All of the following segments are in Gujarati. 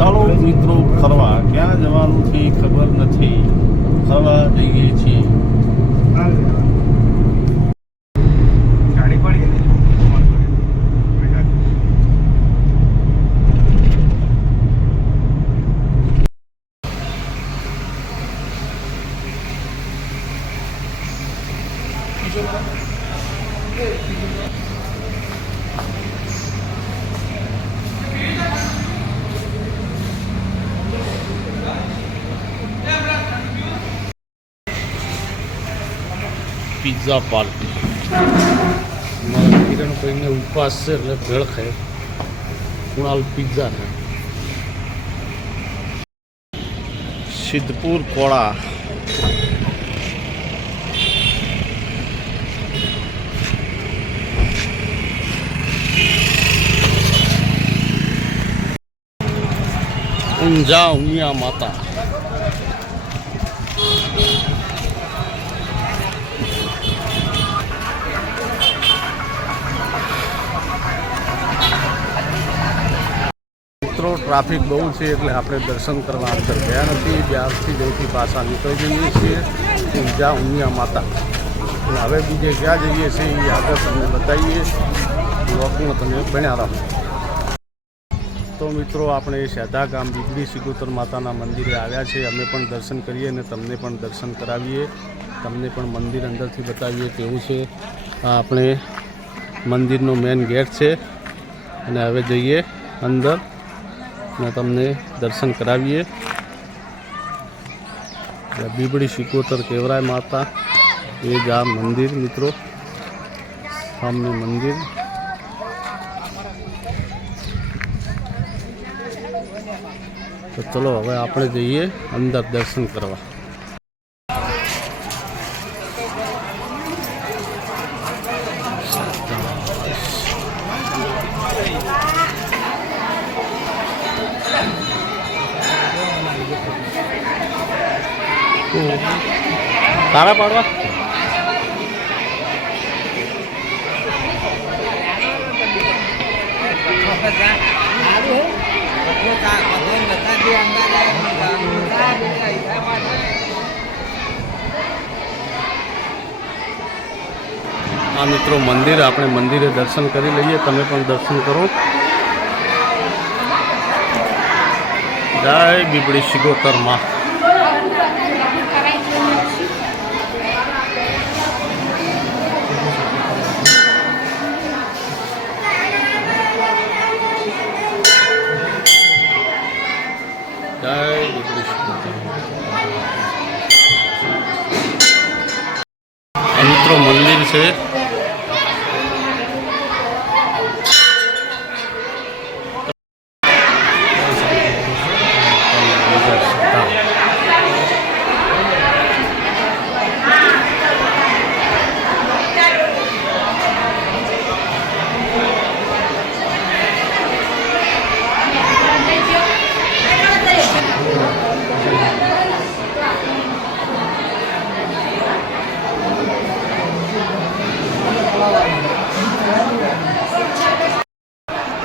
ચાલો મિત્રો ફરવા, ક્યાં જવાનું છે ખબર નથી, ફરવા જઈએ છીએ. Pizza party. મારા કિરણ કોઈને ઉપવાસ છે એટલે ભેળ ખાય. કુણાલ પિઝા છે. સિદ્ધપુર કોળા. ઊંઝા ઉમિયા માતા. ટ્રાફિક બહુ છે એટલે આપણે દર્શન કરવા અંદર ગયા નથી. જ્યારથી જઈથી પાછા નીકળી જઈએ છીએ ઊંઝા ઉમિયા માતા. અને હવે બીજે ક્યાં જઈએ છીએ એ આગળ તમને બતાવીએ. બ્લોકમાં તમે બન્યા રહો. તો મિત્રો આપણે સેધા ગામ બીબડી સિગોતર માતાના મંદિરે આવ્યા છે. અમે પણ દર્શન કરીએ અને તમને પણ દર્શન કરાવીએ. તમને પણ મંદિર અંદરથી બતાવીએ કેવું છે. આ આપણે મંદિરનો મેઇન ગેટ છે અને હવે જઈએ અંદર ને તમને દર્શન કરાવીએ. બીબડી સિકોતર કેવરાય માતા એ જ આ મંદિર મિત્રો, સામે મંદિર. તો ચલો હવે આપણે જઈએ અંદર દર્શન કરવા. તારા પાડવા આ મિત્રો મંદિર. આપણે મંદિરે દર્શન કરી લઈએ. તમે પણ દર્શન કરો. જય બીબડી સિગોતર માં. મિત્રો મંદિર છે.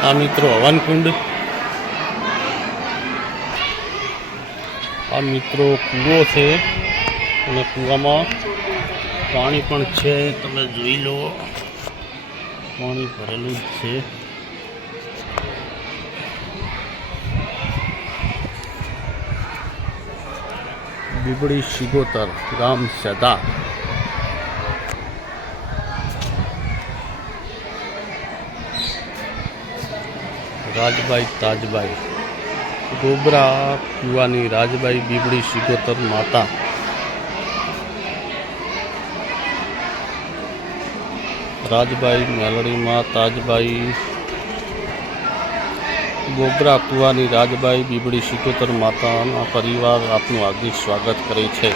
આ મિત્રો હવનકુંડ. આ મિત્રો કૂવો છે અને કૂવામાં પાણી પણ છે. તમે જોઈ લો, પાણી ભરેલું જ છે. બીબડી સિગોતર ગામ સેધા. રાજભાઈ તાજભાઈ ગોબરા કુવાની રાજભાઈ બીબડી સિગોતર માતા. રાજભાઈ મેલડીમાં તાજભાઈ ગોબરા કુવાની રાજભાઈ બીબડી સિગોતર માતાના પરિવાર આપનું હાર્દિક સ્વાગત કરે છે.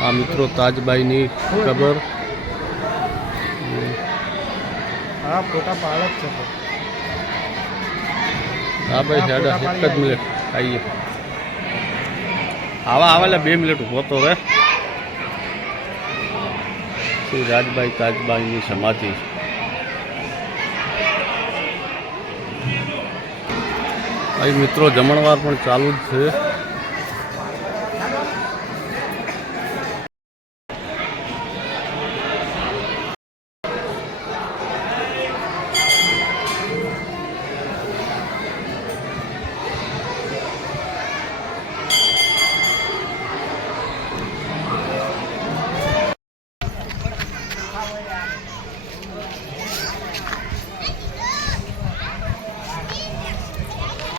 આ મિત્રો તાજભાઈની ખબર. હા, ફોટા પાડક છે. હા ભાઈ હેડ એક જ મિનિટ આવીએ. આવા આવેલા 2 મિનિટ ઊભો તો હવે. શ્રી રાજભાઈ તાજભાઈની સમાધિ અહીં મિત્રો જમણવાર પણ ચાલુ જ છે.